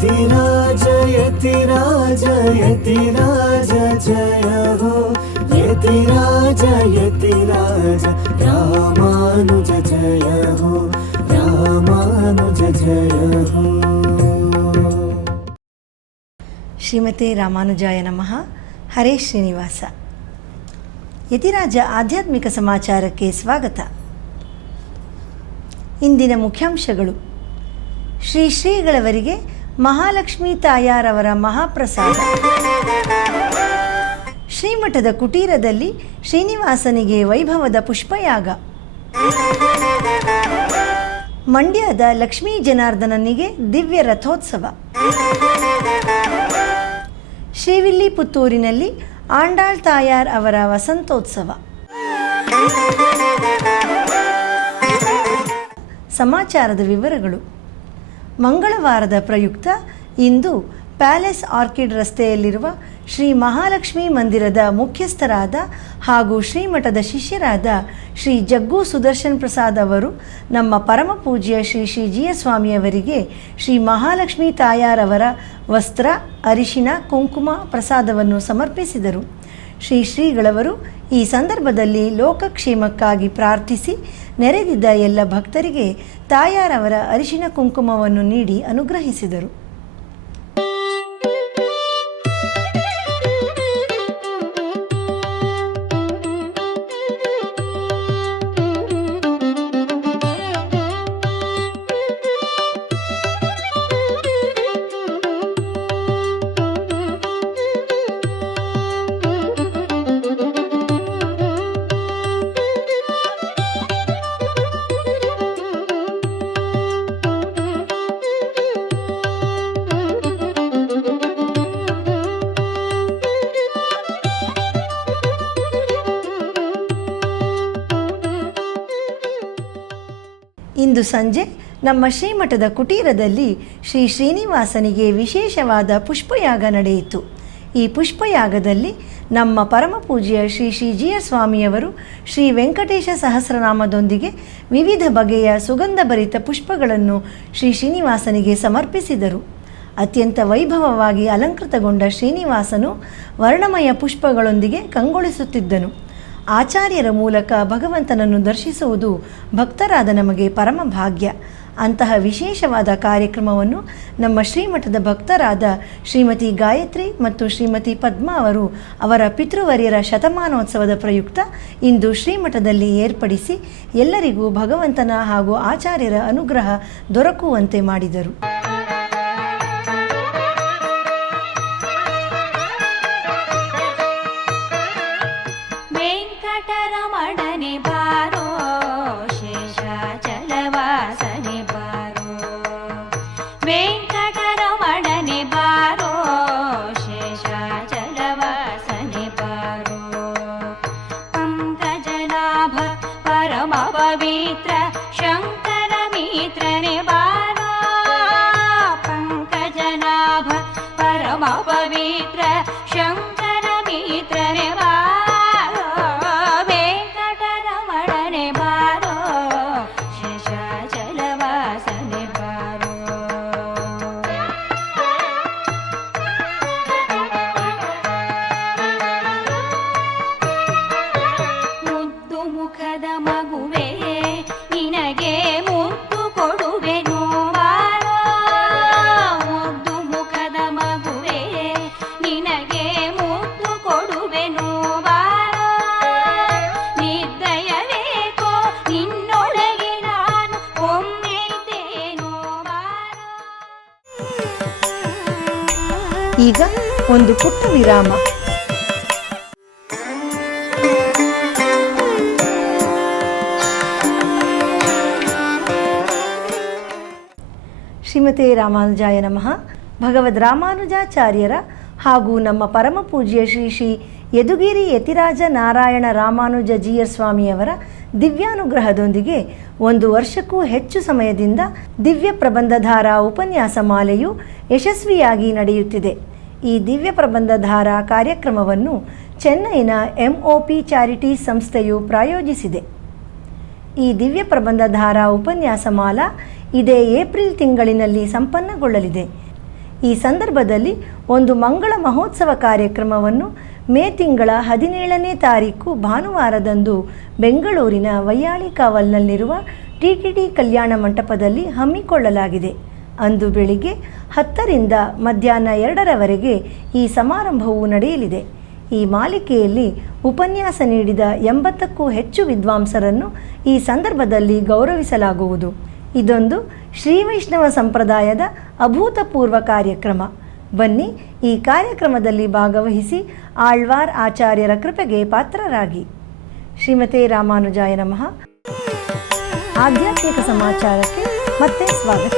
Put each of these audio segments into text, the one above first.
यतिराज यतिराज यतिराज जय हो यतिराज यतिराज रामानुज जय हो रामानुज जय हो। ಶ್ರೀಮತೆ ರಾಮಾನುಜಾಯ ನಮಃ. ಹರೇ ಶ್ರೀನಿವಾಸ. ಯತಿರಾಜ ಆಧ್ಯಾತ್ಮಿಕ ಸಮಾಚಾರಕ್ಕೆ ಸ್ವಾಗತ. ಇಂದಿನ ಮುಖ್ಯಾಂಶಗಳು: ಶ್ರೀಗಳವರಿಗೆ ಮಹಾಲಕ್ಷ್ಮೀ ತಾಯಾರವರ ಮಹಾಪ್ರಸಾದ. ಶ್ರೀಮಠದ ಕುಟೀರದಲ್ಲಿ ಶ್ರೀನಿವಾಸನಿಗೆ ವೈಭವದ ಪುಷ್ಪಯಾಗ. ಮಂಡ್ಯದ ಲಕ್ಷ್ಮೀ ಜನಾರ್ದನನಿಗೆ ದಿವ್ಯ ರಥೋತ್ಸವ. ಶ್ರೀವಿಲ್ಲಿಪುತ್ತೂರಿನಲ್ಲಿ ಆಂಡಾಳ್ ತಾಯಾರ್ ಅವರ ವಸಂತೋತ್ಸವ. ಸಮಾಚಾರದ ವಿವರಗಳು. ಮಂಗಳವಾರದ ಪ್ರಯುಕ್ತ ಇಂದು ಪ್ಯಾಲೇಸ್ ಆರ್ಕಿಡ್ ರಸ್ತೆಯಲ್ಲಿರುವ ಶ್ರೀ ಮಹಾಲಕ್ಷ್ಮೀ ಮಂದಿರದ ಮುಖ್ಯಸ್ಥರಾದ ಹಾಗೂ ಶ್ರೀಮಠದ ಶಿಷ್ಯರಾದ ಶ್ರೀ ಜಗ್ಗು ಸುದರ್ಶನ್ ಪ್ರಸಾದ್ ಅವರು ನಮ್ಮ ಪರಮ ಪೂಜ್ಯ ಶ್ರೀ ಜಿಯ ಸ್ವಾಮಿಯವರಿಗೆ ಶ್ರೀ ಮಹಾಲಕ್ಷ್ಮೀ ತಾಯಾರವರ ವಸ್ತ್ರ, ಅರಿಶಿಣ, ಕುಂಕುಮ ಪ್ರಸಾದವನ್ನು ಸಮರ್ಪಿಸಿದರು. ಶ್ರೀಗಳವರು ಈ ಸಂದರ್ಭದಲ್ಲಿ ಲೋಕಕ್ಷೇಮಕ್ಕಾಗಿ ಪ್ರಾರ್ಥಿಸಿ ನೆರೆದಿದ್ದ ಎಲ್ಲ ಭಕ್ತರಿಗೆ ತಾಯಾರವರ ಅರಿಶಿಣ ಕುಂಕುಮವನ್ನು ನೀಡಿ ಅನುಗ್ರಹಿಸಿದರು. ಇಂದು ಸಂಜೆ ನಮ್ಮ ಶ್ರೀಮಠದ ಕುಟೀರದಲ್ಲಿ ಶ್ರೀ ಶ್ರೀನಿವಾಸನಿಗೆ ವಿಶೇಷವಾದ ಪುಷ್ಪಯಾಗ ನಡೆಯಿತು. ಈ ಪುಷ್ಪಯಾಗದಲ್ಲಿ ನಮ್ಮ ಪರಮ ಪೂಜ್ಯ ಶ್ರೀ ಜಿಯ ಸ್ವಾಮಿಯವರು ಶ್ರೀ ವೆಂಕಟೇಶ ಸಹಸ್ರನಾಮದೊಂದಿಗೆ ವಿವಿಧ ಬಗೆಯ ಸುಗಂಧಭರಿತ ಪುಷ್ಪಗಳನ್ನು ಶ್ರೀ ಶ್ರೀನಿವಾಸನಿಗೆ ಸಮರ್ಪಿಸಿದರು. ಅತ್ಯಂತ ವೈಭವವಾಗಿ ಅಲಂಕೃತಗೊಂಡ ಶ್ರೀನಿವಾಸನು ವರ್ಣಮಯ ಪುಷ್ಪಗಳೊಂದಿಗೆ ಕಂಗೊಳಿಸುತ್ತಿದ್ದನು. ಆಚಾರ್ಯರ ಮೂಲಕ ಭಗವಂತನನ್ನು ದರ್ಶಿಸುವುದು ಭಕ್ತರಾದ ನಮಗೆ ಪರಮ ಭಾಗ್ಯ. ಅಂತಹ ವಿಶೇಷವಾದ ಕಾರ್ಯಕ್ರಮವನ್ನು ನಮ್ಮ ಶ್ರೀಮಠದ ಭಕ್ತರಾದ ಶ್ರೀಮತಿ ಗಾಯತ್ರಿ ಮತ್ತು ಶ್ರೀಮತಿ ಪದ್ಮಾ ಅವರು ಅವರ ಪಿತೃವರ್ಯರ ಶತಮಾನೋತ್ಸವದ ಪ್ರಯುಕ್ತ ಇಂದು ಶ್ರೀಮಠದಲ್ಲಿ ಏರ್ಪಡಿಸಿ ಎಲ್ಲರಿಗೂ ಭಗವಂತನ ಹಾಗೂ ಆಚಾರ್ಯರ ಅನುಗ್ರಹ ದೊರಕುವಂತೆ ಮಾಡಿದರು. ವೆಂಕಟರಮಣನೆ ಬಾರೋ ಶೇಷಾಚಲವಾಸನೆ ಬಾರೋ, ವೆಂಕಟರಮಣನೆ ಬಾರೋ ಶೇಷಾಚಲವಾಸನೆ ಬಾರೋ, ಪಂಕಜನಾಭ ಪರಮ ಪವಿತ್ರ ಶಂಕರ ಮಿತ್ರನೆ ಬಾರೋ, ಪಂಕಜನಾಭ ಪರಮ ಪವಿತ್ರ ಶಂಕರ ಮಿತ್ರನೆ ಬಾರೋ, ಈಗ ಒಂದು ಪುಟ್ಟ ವಿರಾಮ. ಶ್ರೀಮತೆ ರಾಮಾನುಜಾಯ ನಮಃ. ಭಗವದ್ ರಾಮಾನುಜಾಚಾರ್ಯರ ಹಾಗೂ ನಮ್ಮ ಪರಮ ಪೂಜ್ಯ ಶ್ರೀ ಯದುಗಿರಿ ಯತಿರಾಜ ನಾರಾಯಣ ರಾಮಾನುಜ ಜಿಯ ಸ್ವಾಮಿಯವರ ದಿವ್ಯಾನುಗ್ರಹದೊಂದಿಗೆ 1 ವರ್ಷಕ್ಕೂ ಹೆಚ್ಚು ಸಮಯದಿಂದ ದಿವ್ಯ ಪ್ರಬಂಧಧಾರಾ ಉಪನ್ಯಾಸ ಮಾಲೆಯು ಯಶಸ್ವಿಯಾಗಿ ನಡೆಯುತ್ತಿದೆ. ಈ ದಿವ್ಯ ಪ್ರಬಂಧಧಾರಾ ಕಾರ್ಯಕ್ರಮವನ್ನು ಚೆನ್ನೈನ MOP ಚಾರಿಟೀಸ್ ಸಂಸ್ಥೆಯು ಪ್ರಾಯೋಜಿಸಿದೆ. ಈ ದಿವ್ಯ ಪ್ರಬಂಧಧಾರಾ ಉಪನ್ಯಾಸ ಮಾಲಾ ಇದೇ ಏಪ್ರಿಲ್ ತಿಂಗಳಿನಲ್ಲಿ ಸಂಪನ್ನಗೊಳ್ಳಲಿದೆ. ಈ ಸಂದರ್ಭದಲ್ಲಿ ಒಂದು ಮಂಗಳ ಮಹೋತ್ಸವ ಕಾರ್ಯಕ್ರಮವನ್ನು ಮೇ ತಿಂಗಳ 17ನೇ ತಾರೀಕು ಭಾನುವಾರದಂದು ಬೆಂಗಳೂರಿನ ವೈಯಾಳಿ ಕಾವಲ್ನಲ್ಲಿರುವ TTD ಕಲ್ಯಾಣ ಮಂಟಪದಲ್ಲಿ ಹಮ್ಮಿಕೊಳ್ಳಲಾಗಿದೆ. ಅಂದು ಬೆಳಿಗ್ಗೆ 10ರಿಂದ ಮಧ್ಯಾಹ್ನ 2ರವರೆಗೆ ಈ ಸಮಾರಂಭವು ನಡೆಯಲಿದೆ. ಈ ಮಾಲಿಕೆಯಲ್ಲಿ ಉಪನ್ಯಾಸ ನೀಡಿದ 80ಕ್ಕೂ ಹೆಚ್ಚು ವಿದ್ವಾಂಸರನ್ನು ಈ ಸಂದರ್ಭದಲ್ಲಿ ಗೌರವಿಸಲಾಗುವುದು. ಇದೊಂದು ಶ್ರೀ ವೈಷ್ಣವ ಸಂಪ್ರದಾಯದ ಅಭೂತಪೂರ್ವ ಕಾರ್ಯಕ್ರಮ. ಬನ್ನಿ, ಈ ಕಾರ್ಯಕ್ರಮದಲ್ಲಿ ಭಾಗವಹಿಸಿ ಆಳ್ವಾರ್ ಆಚಾರ್ಯರ ಕೃಪೆಗೆ ಪಾತ್ರರಾಗಿ. ಶ್ರೀಮತೆ ರಾಮಾನುಜಾಯ ನಮಃ. ಆಧ್ಯಾತ್ಮಿಕ ಸಮಾಚಾರಕ್ಕೆ ಮತ್ತೆ ಸ್ವಾಗತ.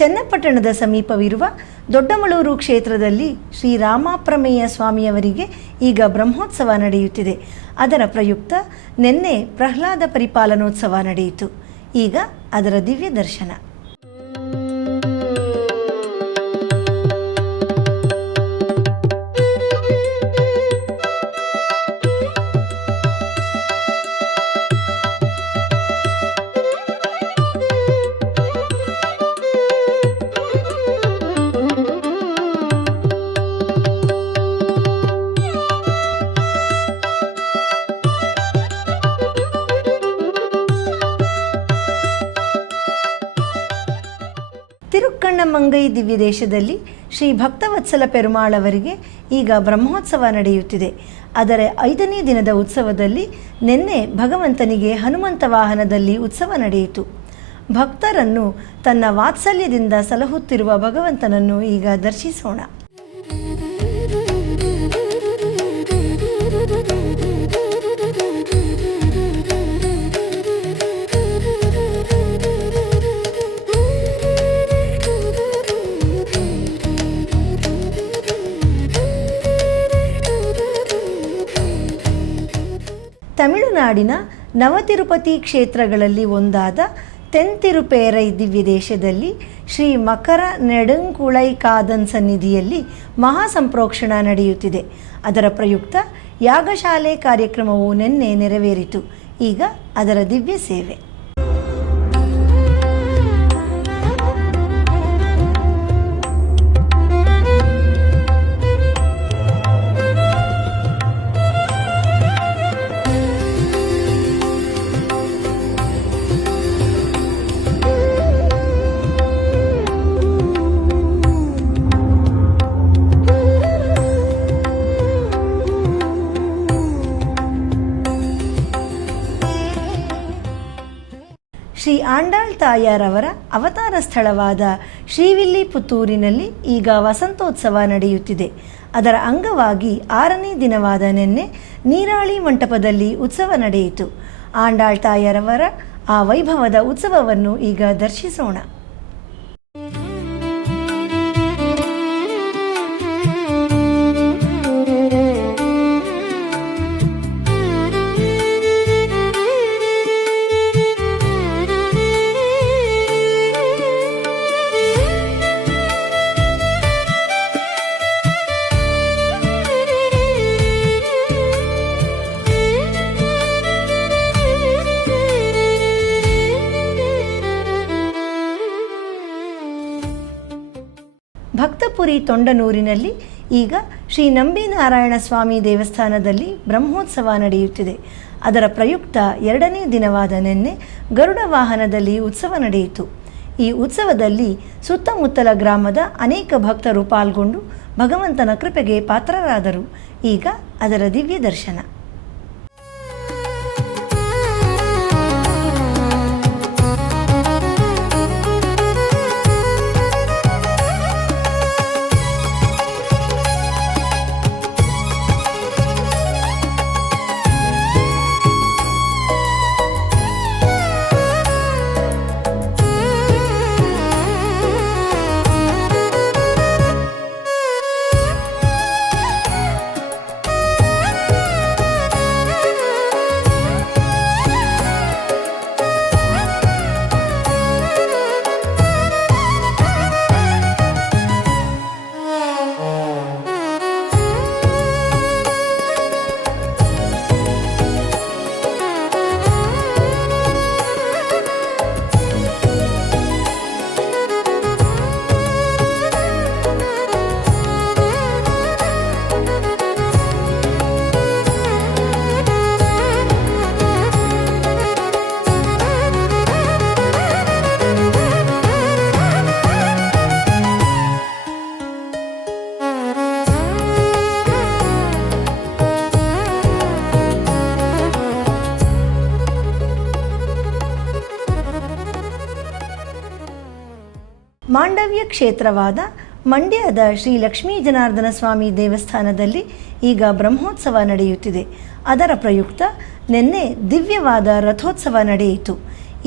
ಚನ್ನಪಟ್ಟಣದ ಸಮೀಪವಿರುವ ದೊಡ್ಡಮಳೂರು ಕ್ಷೇತ್ರದಲ್ಲಿ ಶ್ರೀ ರಾಮಪ್ರಮೇಯ ಸ್ವಾಮಿಯವರಿಗೆ ಈಗ ಬ್ರಹ್ಮೋತ್ಸವ ನಡೆಯುತ್ತಿದೆ. ಅದರ ಪ್ರಯುಕ್ತ ನಿನ್ನೆ ಪ್ರಹ್ಲಾದ ಪರಿಪಾಲನೋತ್ಸವ ನಡೆಯಿತು. ಈಗ ಅದರ ದಿವ್ಯ ದರ್ಶನ. ತಿರುಕ್ಕಣ್ಣಮಂಗೈ ದಿವ್ಯ ದೇಶದಲ್ಲಿ ಶ್ರೀ ಭಕ್ತವತ್ಸಲ ಪೆರುಮಾಳ್ ಅವರಿಗೆ ಈಗ ಬ್ರಹ್ಮೋತ್ಸವ ನಡೆಯುತ್ತಿದೆ. ಅದರ 5ನೇ ದಿನದ ಉತ್ಸವದಲ್ಲಿ ನಿನ್ನೆ ಭಗವಂತನಿಗೆ ಹನುಮಂತ ವಾಹನದಲ್ಲಿ ಉತ್ಸವ ನಡೆಯಿತು. ಭಕ್ತರನ್ನು ತನ್ನ ವಾತ್ಸಲ್ಯದಿಂದ ಸಲಹುತ್ತಿರುವ ಭಗವಂತನನ್ನು ಈಗ ದರ್ಶಿಸೋಣ. ತಮಿಳುನಾಡಿನ ನವತಿರುಪತಿ ಕ್ಷೇತ್ರಗಳಲ್ಲಿ ಒಂದಾದ ತೆನ್ತಿರುಪೇರೈ ದಿವ್ಯ ದೇಶದಲ್ಲಿ ಶ್ರೀ ಮಕರ ನೆಡುಂಕುಳೈ ಕಾದನ್ ಸನ್ನಿಧಿಯಲ್ಲಿ ಮಹಾಸಂಪ್ರೋಕ್ಷಣ ನಡೆಯುತ್ತಿದೆ. ಅದರ ಪ್ರಯುಕ್ತ ಯಾಗಶಾಲೆ ಕಾರ್ಯಕ್ರಮವು ನಿನ್ನೆ ನೆರವೇರಿತು. ಈಗ ಅದರ ದಿವ್ಯ ಸೇವೆ. ಶ್ರೀ ಆಂಡಾಳ್ ತಾಯಾರವರ ಅವತಾರ ಸ್ಥಳವಾದ ಶ್ರೀವಿಲ್ಲಿಪುತ್ತೂರಿನಲ್ಲಿ ಈಗ ವಸಂತೋತ್ಸವ ನಡೆಯುತ್ತಿದೆ. ಅದರ ಅಂಗವಾಗಿ 6ನೇ ದಿನವಾದ ನಿನ್ನೆ ನೀರಾಳಿ ಮಂಟಪದಲ್ಲಿ ಉತ್ಸವ ನಡೆಯಿತು. ಆಂಡಾಳ್ ತಾಯಾರವರ ಆ ವೈಭವದ ಉತ್ಸವವನ್ನು ಈಗ ದರ್ಶಿಸೋಣ. ಭಕ್ತಪುರಿ ತೊಂಡನೂರಿನಲ್ಲಿ ಈಗ ಶ್ರೀ ನಂಬಿನಾರಾಯಣ ಸ್ವಾಮಿ ದೇವಸ್ಥಾನದಲ್ಲಿ ಬ್ರಹ್ಮೋತ್ಸವ ನಡೆಯುತ್ತಿದೆ. ಅದರ ಪ್ರಯುಕ್ತ 2ನೇ ದಿನವಾದ ನಿನ್ನೆ ಗರುಡ ವಾಹನದಲ್ಲಿ ಉತ್ಸವ ನಡೆಯಿತು. ಈ ಉತ್ಸವದಲ್ಲಿ ಸುತ್ತಮುತ್ತಲ ಗ್ರಾಮದ ಅನೇಕ ಭಕ್ತರು ಪಾಲ್ಗೊಂಡು ಭಗವಂತನ ಕೃಪೆಗೆ ಪಾತ್ರರಾದರು. ಈಗ ಅದರ ದಿವ್ಯ ದರ್ಶನ. ಮಾಂಡವ್ಯ ಕ್ಷೇತ್ರವಾದ ಮಂಡ್ಯದ ಶ್ರೀ ಲಕ್ಷ್ಮೀ ಜನಾರ್ದನ ಸ್ವಾಮಿ ದೇವಸ್ಥಾನದಲ್ಲಿ ಈಗ ಬ್ರಹ್ಮೋತ್ಸವ ನಡೆಯುತ್ತಿದೆ. ಅದರ ಪ್ರಯುಕ್ತ ನಿನ್ನೆ ದಿವ್ಯವಾದ ರಥೋತ್ಸವ ನಡೆಯಿತು.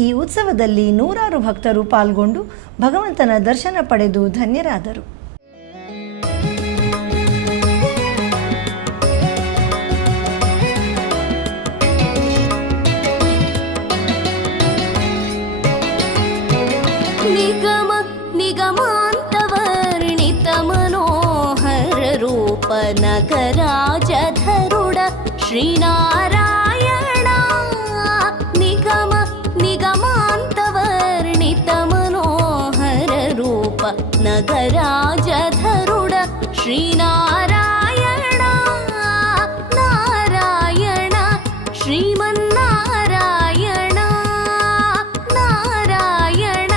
ಈ ಉತ್ಸವದಲ್ಲಿ ನೂರಾರು ಭಕ್ತರು ಪಾಲ್ಗೊಂಡು ಭಗವಂತನ ದರ್ಶನ ಪಡೆದು ಧನ್ಯರಾದರು. ನಿಗಮ ನಿಗಮಾಂತವರ್ಣಿತ ಮನೋಹರ ರೂಪ ನಗರಾಜಧರುಡ ಶ್ರೀನಾರಾಯಣ. ನಿಗಮ ನಿಗಮಾಂತವರ್ಣಿತ ಮನೋಹರ ರೂಪ ನಗರಾಜಧರುಡ ಶ್ರೀನಾರಾಯಣ. ನಾರಾಯಣ ಶ್ರೀಮನ್ನಾರಾಯಣ. ನಾರಾಯಣ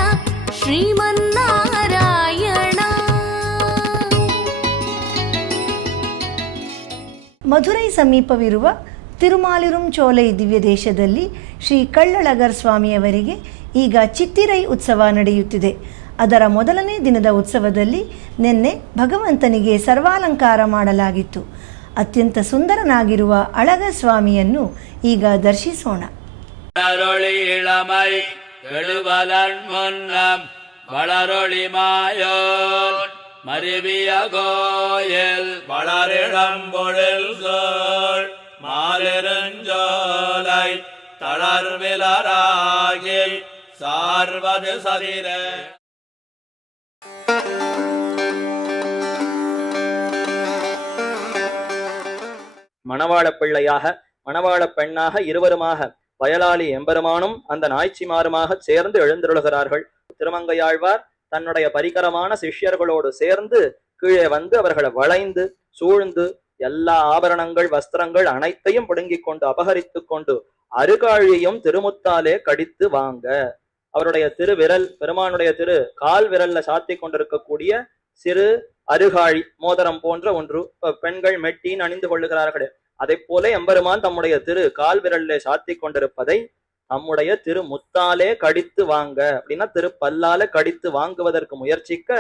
ಶ್ರೀಮನ್ನಾರಾಯಣ. ಮಧುರೈ ಸಮೀಪವಿರುವ ತಿರುಮಾಲಿರುಂಚೋಲೈ ದಿವ್ಯ ದೇಶದಲ್ಲಿ ಶ್ರೀ ಕಳ್ಳಳಗರ್ ಸ್ವಾಮಿಯವರಿಗೆ ಈಗ ಚಿತ್ತಿರೈ ಉತ್ಸವ ನಡೆಯುತ್ತಿದೆ. ಅದರ ಮೊದಲನೇ ದಿನದ ಉತ್ಸವದಲ್ಲಿ ನಿನ್ನೆ ಭಗವಂತನಿಗೆ ಸರ್ವಾಲಂಕಾರ ಮಾಡಲಾಗಿತ್ತು. ಅತ್ಯಂತ ಸುಂದರನಾಗಿರುವ ಅಳಗ ಸ್ವಾಮಿಯನ್ನು ಈಗ ದರ್ಶಿಸೋಣ. வளரொளி மாயோன் மருவிய கோயில் வளரிடம்பொழில் சோழ் மாலிருஞ்சோலை தளர்விலராகில் சார்வது சதிர. மணவாள பிள்ளையாக மணவாள பெண்ணாக இருவருமாக வயலாளி எம்பெருமானும் அந்த நாய்ச்சிமாருமாக சேர்ந்து எழுந்தருளுகிறார்கள். திருமங்கையாழ்வார் தன்னுடைய பரிகரமான சிஷ்யர்களோடு சேர்ந்து கீழே வந்து அவர்களை வளைந்து சூழ்ந்து எல்லா ஆபரணங்கள் வஸ்திரங்கள் அனைத்தையும் பிடுங்கிக் கொண்டு அபகரித்து கொண்டு அருகாழியையும் திருமுத்தாலே கடித்து வாங்க. அவருடைய திருவிரல் பெருமானுடைய திரு கால் விரல்ல சாத்தி கொண்டிருக்கக்கூடிய சிறு அருகாழி மோதிரம் போன்ற ஒன்று பெண்கள் மெட்டின்னு அணிந்து கொள்ளுகிறார்கள். அதை போல எம்பெருமான் தம்முடைய திரு கால் விரல்ல சாத்தி கொண்டிருப்பதை நம்முடைய திரு முத்தாலே கடித்து வாங்க அப்படின்னா திரு பல்லால கடித்து வாங்குவதற்கு முயற்சிக்க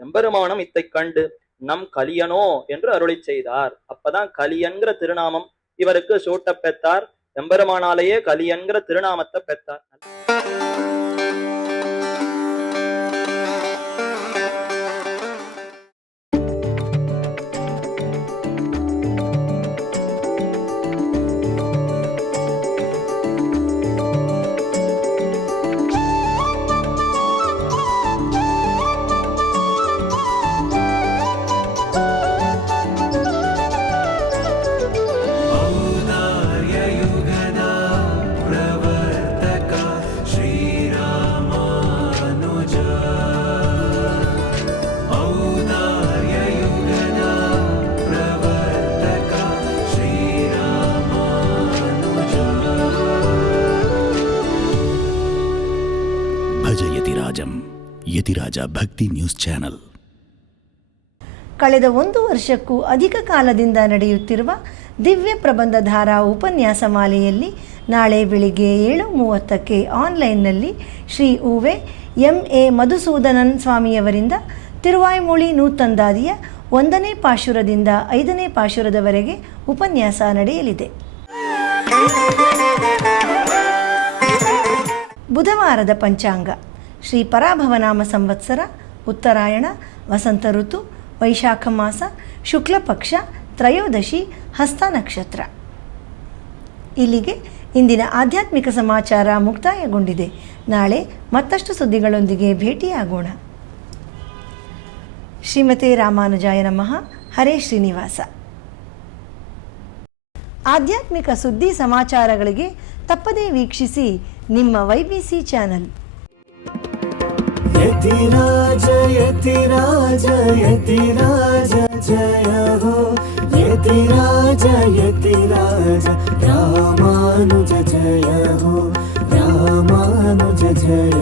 எம்பெருமானம் இத்தை கண்டு நம் கலியனோ என்று அருளி செய்தார். அப்பதான் கலியன்கிற திருநாமம் இவருக்கு சூட்ட பெற்றார். எம்பெருமானாலேயே கலியன்கிற திருநாமத்தை பெற்றார். ಯತಿರಾಜ ಭಕ್ತಿ ನ್ಯೂಸ್ ಚಾನೆಲ್. ಕಳೆದ 1 ವರ್ಷಕ್ಕೂ ಅಧಿಕ ಕಾಲದಿಂದ ನಡೆಯುತ್ತಿರುವ ದಿವ್ಯ ಪ್ರಬಂಧ ಧಾರಾ ಉಪನ್ಯಾಸ ಮಾಲೆಯಲ್ಲಿ ನಾಳೆ ಬೆಳಿಗ್ಗೆ 7:30ಕ್ಕೆ ಆನ್ಲೈನ್ನಲ್ಲಿ ಶ್ರೀ ಉವೆ ಎಂ.ಎ. ಮಧುಸೂದನನ್ ಸ್ವಾಮಿಯವರಿಂದ ತಿರುವಾಯ್ಮೊಳಿ ನೂತಂದಾದಿಯ 1ನೇ ಪಾಶುರದಿಂದ 5ನೇ ಪಾಶುರದವರೆಗೆ ಉಪನ್ಯಾಸ ನಡೆಯಲಿದೆ. ಬುಧವಾರದ ಪಂಚಾಂಗ ಶ್ರೀ ಪರಾಭವನಾಮ ಸಂವತ್ಸರ, ಉತ್ತರಾಯಣ, ವಸಂತ ಋತು, ವೈಶಾಖ ಮಾಸ, ಶುಕ್ಲ ಪಕ್ಷ, ತ್ರಯೋದಶಿ, ಹಸ್ತ ನಕ್ಷತ್ರ. ಇಲ್ಲಿಗೆ ಇಂದಿನ ಆಧ್ಯಾತ್ಮಿಕ ಸಮಾಚಾರ ಮುಕ್ತಾಯಗೊಂಡಿದೆ. ನಾಳೆ ಮತ್ತಷ್ಟು ಸುದ್ದಿಗಳೊಂದಿಗೆ ಭೇಟಿಯಾಗೋಣ. ಶ್ರೀಮತೆ ರಾಮಾನುಜಾಯ ನಮಃ. ಹರೇ ಶ್ರೀನಿವಾಸ. ಆಧ್ಯಾತ್ಮಿಕ ಸುದ್ದಿ ಸಮಾಚಾರಗಳಿಗೆ ತಪ್ಪದೇ ವೀಕ್ಷಿಸಿ ನಿಮ್ಮ YBC ಚಾನಲ್. ಯತಿರಾಜ ಯತಿರಾಜ ಯತಿರಾಜ ಜಯ ಹೋ ಯತಿರಾಜ ಯತಿರಾಜ ರಾಮಾನುಜ ಜಯ ಹೋ ರಾಮಾನುಜ ಜಯ